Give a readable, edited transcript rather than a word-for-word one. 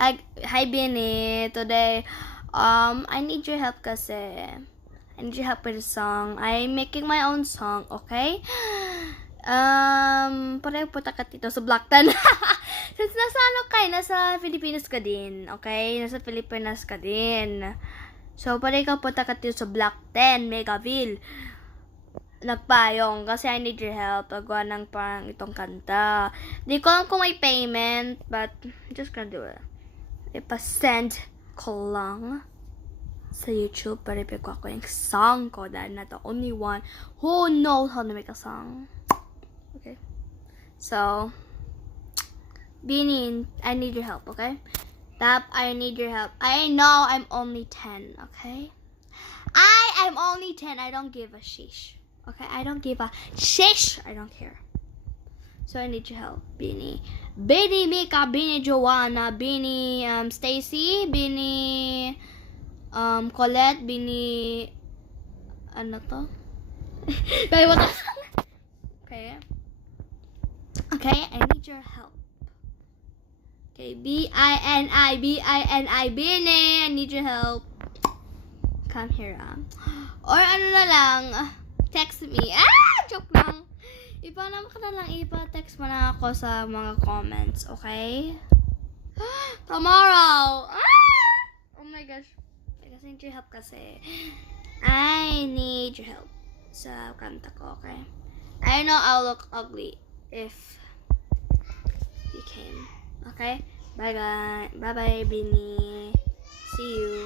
Hi, Bini. Today, I need your help kasi. I need your help with a song. I'm making my own song, okay? Pareho punta ka dito sa Block 10. Since nasa Pilipinas ka din, okay? Nasa Pilipinas ka din. So, pareho ka punta ka dito sa Block 10, Megaville. Nagpayong kasi I need your help. Pagwa ng parang itong kanta. Di ko alam kung may payment, but I'm just gonna do it. Ipa-send ko lang sa YouTube para ipagawa ko yung song ko dahil na the only one who knows how to make a song. Okay. So, Bini, I need your help, okay? Tap, I need your help. I know I'm only 10, okay? I am only 10. I don't give a sheesh. Okay, I don't give a shish. I don't care. So I need your help, Bini. Bini Mika, Bini Joanna, Bini Stacy, Bini Colette, Bini ano to? Okay, what? Okay. Okay, I need your help. Okay, Bini, Bini, I need your help. Come here, or ano na lang. Text me. Joke lang. Ipa-text mo na ako sa mga comments, okay? Tomorrow! Oh my gosh. I need your help kasi. I need your help sa kanta ko, okay? I know I'll look ugly if you came. Okay? Bye, guys. Bye-bye, Bini. See you.